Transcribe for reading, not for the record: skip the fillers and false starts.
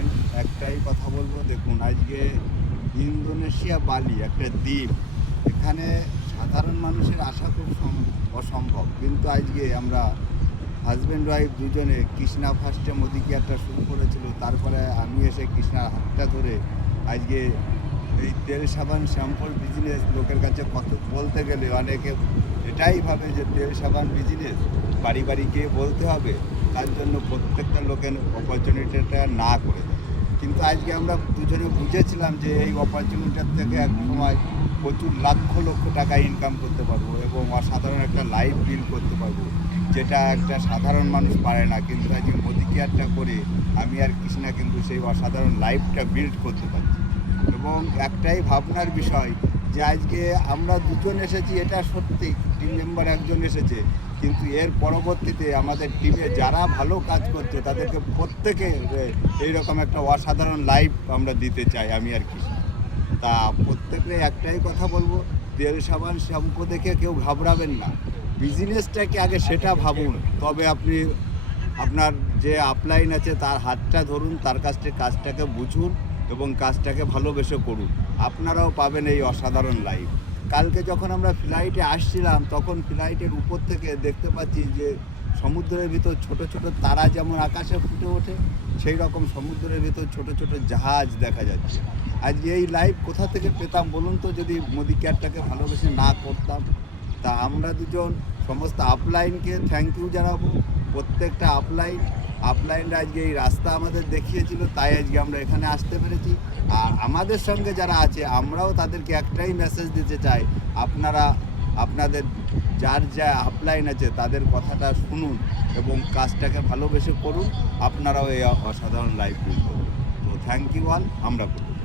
Friend, একটাই কথা বলবো। দেখুন, আজকে ইন্দোনেশিয়া বালি একটা দ্বীপ, এখানে সাধারণ মানুষের আসা খুব অসম্ভব, কিন্তু আজকে আমরা হাজব্যান্ড ওয়াইফ দুজনে কৃষ্ণা ফার্স্টে মোদি কেয়ারটা শুরু করেছিল, তারপরে আমি এসে কৃষ্ণার হাতটা ধরে আজকে এই তেল সাবান শ্যাম্পুর বিজনেস লোকের কাছে কত বলতে গেলে অনেকে এটাই ভাবে যে তেল সাবান বিজনেস বাড়ি বাড়ি গিয়ে বলতে হবে, তার জন্য প্রত্যেকটা লোকের অপরচুনিটিটা না করে দেয়। কিন্তু আজকে আমরা দুজনে বুঝেছিলাম যে এই অপরচুনিটির থেকে এক সময় প্রচুর লক্ষ লক্ষ টাকা ইনকাম করতে পারবো এবং অসাধারণ একটা লাইফ বিল্ড করতে পারবো, যেটা একটা সাধারণ মানুষ পারে না। কিন্তু আজকে মোদি কেয়ারটা করে আমি আর কৃষ্ণা কিন্তু সেই অসাধারণ লাইফটা বিল্ড করতে পারছি। এবং একটাই ভাবনার বিষয় যে আজকে আমরা দুজন এসেছি, এটা সত্যি টিম মেম্বার একজন এসেছে, কিন্তু এর পরবর্তীতে আমাদের টিমে যারা ভালো কাজ করছে তাদেরকে প্রত্যেকে এইরকম একটা অসাধারণ লাইফ আমরা দিতে চাই আমি আর কৃষ্ণা। তা প্রত্যেকে একটাই কথা বলবো, তেল সাবান শ্যাম্পু দেখে কেউ ঘাবড়াবেন না, বিজনেসটাকে আগে সেটা ভাবুন, তবে আপনি আপনার যে আপলাইন আছে তার হাতটা ধরুন, তার কাছ থেকে কাজটাকে বুঝুন এবং কাজটাকে ভালোবেসে করুন, আপনারাও পাবেন এই অসাধারণ লাইফ। কালকে যখন আমরা ফ্লাইটে আসছিলাম তখন ফ্লাইটের উপর থেকে দেখতে পাচ্ছি যে সমুদ্রের ভিতর ছোট ছোট তারা যেমন আকাশে ফুটে ওঠে, সেই রকম সমুদ্রের ভিতর ছোট ছোট জাহাজ দেখা যাচ্ছে। আজকে এই লাইফ কোথা থেকে পেতাম বলুন তো, যদি মোদি কেয়ারটাকে ভালোবেসে না করতাম। তা আমরা দুজন সমস্ত আপলাইনকে থ্যাংক ইউ জানাবো। প্রত্যেকটা আপলাইনরা আজকে এই রাস্তা আমাদের দেখিয়েছিল, তাই আজকে আমরা এখানে আসতে পেরেছি। আর আমাদের সঙ্গে যারা আছে আমরাও তাদেরকে একটাই মেসেজ দিতে চাই, আপনারা আপনাদের যার যা আপলাইন আছে তাদের কথাটা শুনুন এবং কাজটাকে ভালোবেসে করুন, আপনারাও এই অসাধারণ লাইফ লিড করুন। তো থ্যাংক ইউ অল, আমরা করুন।